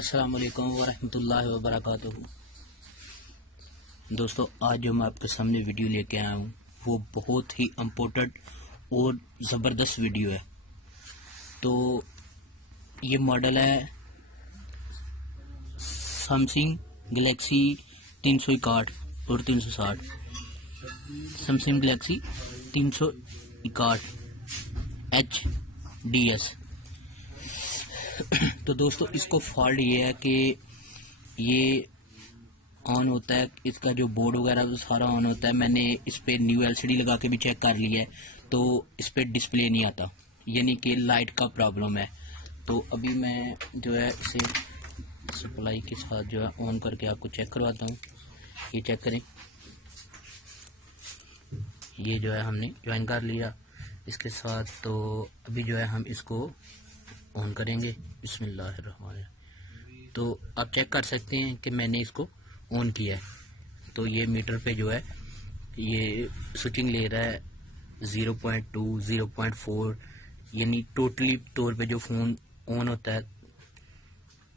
अस्सलाम वालेकुम वरहमतुल्लाहि वबरकातुहू। दोस्तों, आज जो मैं आपके सामने वीडियो लेके आया हूँ वो बहुत ही इम्पोर्टेंट और ज़बरदस्त वीडियो है। तो ये मॉडल है सैमसंग गैलेक्सी 361 और 360। Samsung Galaxy 361 HDS। तो दोस्तों, इसको फॉल्ट ये है कि ये ऑन होता है, इसका जो बोर्ड वगैरह तो सारा ऑन होता है। मैंने इस पे न्यू LCD लगा के भी चेक कर लिया है, तो इस पे डिस्प्ले नहीं आता, यानी कि लाइट का प्रॉब्लम है। तो अभी मैं जो है इसे सप्लाई के साथ जो है ऑन करके आपको चेक करवाता हूँ। ये चेक करें, ये जो है हमने ज्वाइन कर लिया इसके साथ। तो अभी जो है हम इसको ऑन करेंगे। बिस्मिल्लाहिर्रहमानिर्रहीम। तो आप चेक कर सकते हैं कि मैंने इसको ऑन किया है। तो ये मीटर पे जो है ये स्विचिंग ले रहा है 0.2 0.4, यानी टोटली तौर पे जो फ़ोन ऑन होता है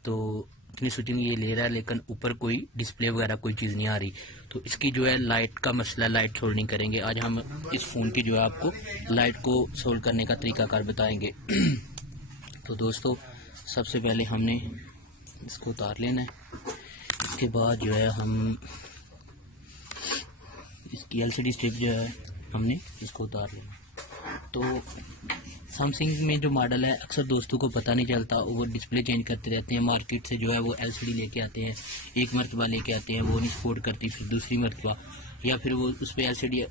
तो इतनी स्विचिंग ये ले रहा है, लेकिन ऊपर कोई डिस्प्ले वगैरह कोई चीज़ नहीं आ रही। तो इसकी जो है लाइट का मसला, लाइट सोल्डिंग करेंगे। आज हम इस फ़ोन की जो है आपको लाइट को सोल्व करने का तरीकाकार बताएंगे। तो दोस्तों, सबसे पहले हमने इसको उतार लेना है। इसके बाद जो है हम इसकी LCD स्ट्रिप जो है हमने इसको उतार लेना। तो सैमसंग में जो मॉडल है अक्सर दोस्तों को पता नहीं चलता, वो डिस्प्ले चेंज करते रहते हैं। मार्केट से जो है वो LCD लेके आते हैं, एक मरतबा लेके आते हैं, वो नहीं सपोर्ट करती, फिर दूसरी मरतबा, या फिर वो उस पर LCD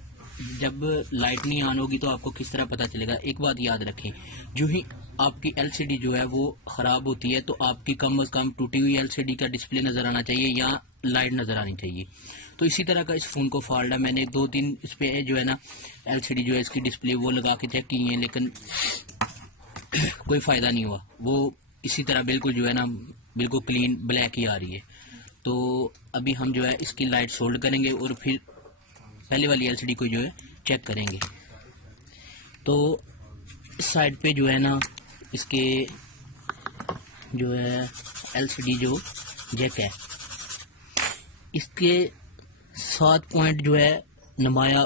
जब लाइट नहीं ऑन होगी तो आपको किस तरह पता चलेगा। एक बात याद रखें, जो ही आपकी LCD जो है वो ख़राब होती है तो आपकी कम अज़ कम टूटी हुई LCD का डिस्प्ले नज़र आना चाहिए या लाइट नज़र आनी चाहिए। तो इसी तरह का इस फ़ोन को फॉल्ट है। मैंने 2-3 इस पर जो है ना LCD जो है इसकी डिस्प्ले वो लगा के चेक की है, लेकिन कोई फ़ायदा नहीं हुआ। वो इसी तरह बिल्कुल जो है ना बिल्कुल क्लीन ब्लैक ही आ रही है। तो अभी हम जो है इसकी लाइट सोल्ड करेंगे और फिर पहले वाली LCD को जो है चेक करेंगे। तो इस साइड पे जो है ना इसके जो है LCD जो जैक है, इसके 7 पॉइंट जो है नुमाया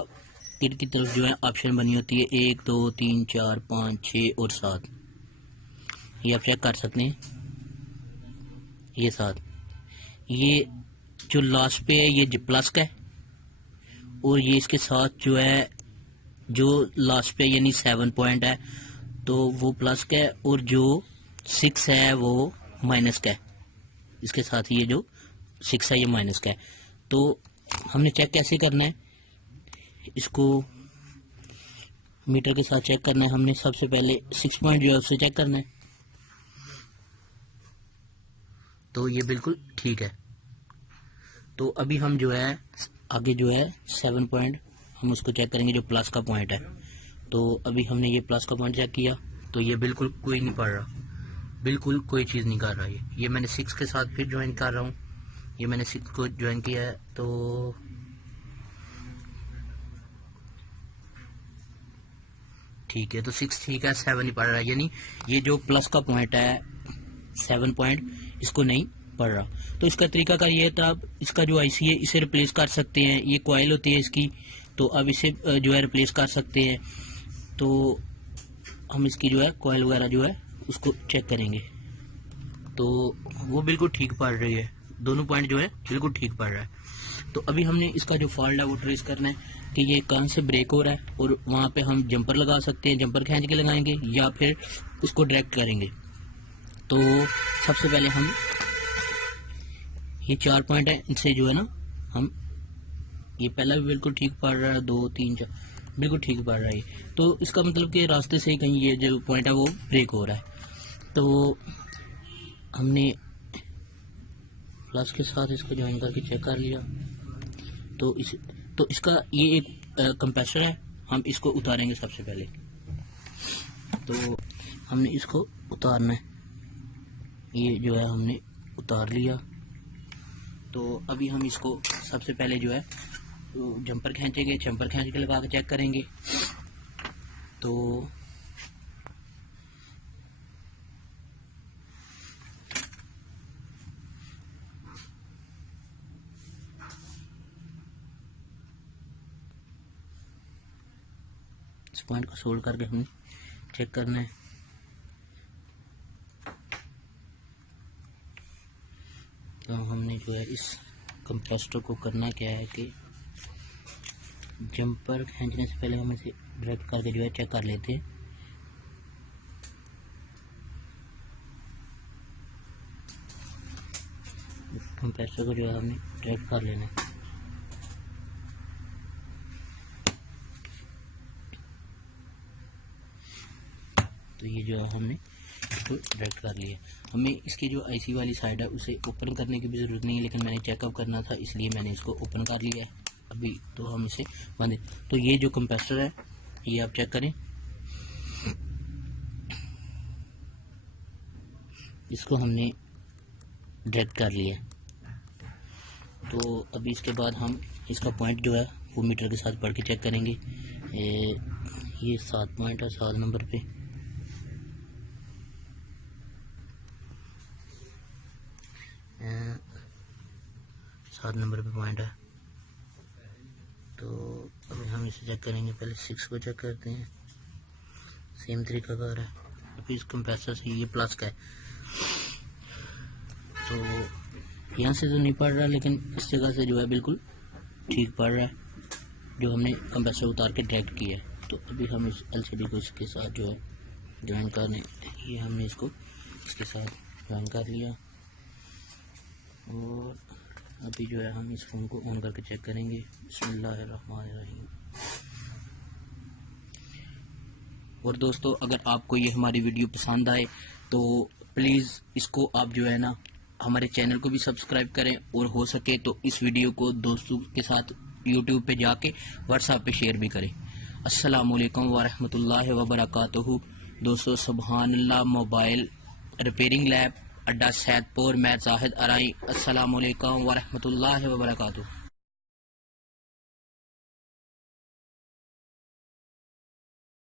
तीर की तरफ जो है ऑप्शन बनी होती है, 1 2 3 4 5 6 और 7। ये आप चेक कर सकते हैं, ये 7। ये जो लास्ट पे है ये प्लस का है, और ये इसके साथ जो है जो लास्ट पे यानी 7 पॉइंट है तो वो प्लस का है, और जो 6 है वो माइनस का है। इसके साथ ये जो 6 है ये माइनस का है। तो हमने चेक कैसे करना है, इसको मीटर के साथ चेक करना है। हमने सबसे पहले 6 पॉइंट जो है उससे चेक करना है। तो ये बिल्कुल ठीक है। तो अभी हम जो है आगे जो है 7 पॉइंट हम उसको चेक करेंगे, जो प्लस का पॉइंट है। तो अभी हमने ये प्लस का पॉइंट चेक किया तो ये बिल्कुल कोई नहीं पड़ रहा, बिल्कुल कोई चीज़ नहीं कर रहा। ये मैंने 6 के साथ फिर ज्वाइन कर रहा हूँ। ये मैंने 6 को ज्वाइन किया है तो ठीक है। तो 6 ठीक है, 7 ही पड़ रहा है, यानी ये जो प्लस का पॉइंट है 7 पॉइंट इसको नहीं पड़ रहा। तो इसका तरीका का ये था, अब इसका जो IC है इसे रिप्लेस कर सकते हैं। ये कॉइल होती है इसकी, तो अब इसे जो है रिप्लेस कर सकते हैं। तो हम इसकी जो है कॉइल वगैरह जो है उसको चेक करेंगे। तो वो बिल्कुल ठीक पड़ रही है, दोनों पॉइंट जो है बिल्कुल ठीक पड़ रहा है। तो अभी हमने इसका जो फॉल्ट है वो ट्रेस करना है कि ये कहाँ से ब्रेक हो रहा है, और वहाँ पे हम जंपर लगा सकते हैं, जंपर खींच के लगाएंगे या फिर उसको डायरेक्ट करेंगे। तो सबसे पहले हम ये 4 पॉइंट है इनसे जो है ना हम, ये पहला भी बिल्कुल ठीक पड़ रहा है, 2 3 4 बिल्कुल ठीक पड़ रहा है। तो इसका मतलब कि रास्ते से ही कहीं ये जो पॉइंट है वो ब्रेक हो रहा है। तो हमने प्लस के साथ इसको ज्वाइन करके चेक कर लिया। तो इसका ये एक कंप्रेसर है, हम इसको उतारेंगे सबसे पहले। तो हमने इसको उतारना है, ये जो है हमने उतार लिया। तो अभी हम इसको सबसे पहले जो है तो जंपर खींचेंगे, जंपर खींच के लगा के चेक करेंगे। तो इस पॉइंट को सोल्ड करके हमें चेक करना है। तो हमने जो है इस कंप्रेसर को करना क्या है कि जंपर खींचने से पहले हम इसे डायरेक्ट करके जो है चेक कर लेते हैं। कंप्रेसर को जो है हमने डायरेक्ट कर लेना है। तो ये जो है हमने इसको डायरेक्ट कर लिया। हमें इसकी जो आईसी वाली साइड है उसे ओपन करने की भी ज़रूरत नहीं है, लेकिन मैंने चेकअप करना था इसलिए मैंने इसको ओपन कर लिया है अभी। तो हम इसे बंद, तो ये जो कंप्रेसर है ये आप चेक करें, इसको हमने डायरेक्ट कर लिया। तो अभी इसके बाद हम इसका पॉइंट जो है वो मीटर के साथ पढ़ के चेक करेंगे। ये 7 पॉइंट है, 7 नंबर पे। सात नंबर पे पॉइंट है। तो अभी हम इसे चेक करेंगे। पहले 6 को चेक करते हैं, सेम तरीका कार है। अभी इस कंप्रेसर से ये प्लस का है, तो यहाँ से तो नहीं पड़ रहा, लेकिन इस जगह से जो है बिल्कुल ठीक पड़ रहा है, जो हमने कंप्रेसर उतार के डायरेक्ट किया है। तो अभी हम इस एलसीडी को इसके साथ जो है ज्वाइन करने, ये हमने इसको इसके साथ ज्वाइन कर लिया। और अभी जो है हम इस फोन को ऑन करके चेक करेंगे। बिस्मिल्लाहिर्रहमानिर्रहीम। और दोस्तों, अगर आपको ये हमारी वीडियो पसंद आए तो प्लीज़ इसको आप जो है ना हमारे चैनल को भी सब्सक्राइब करें, और हो सके तो इस वीडियो को दोस्तों के साथ यूट्यूब पे जाके व्हाट्सएप पे शेयर भी करें। अस्सलामु अलैकुम वरहमतुल्लाहि वबरकातुहू। दोस्तों, सुबहानल्लाह मोबाइल रिपेयरिंग लैब, अड्डा सैदपुर, मैं जाहिद अराई। अस्सलामु अलैकुम वरहमतुल्लाहि वबरकातुहू।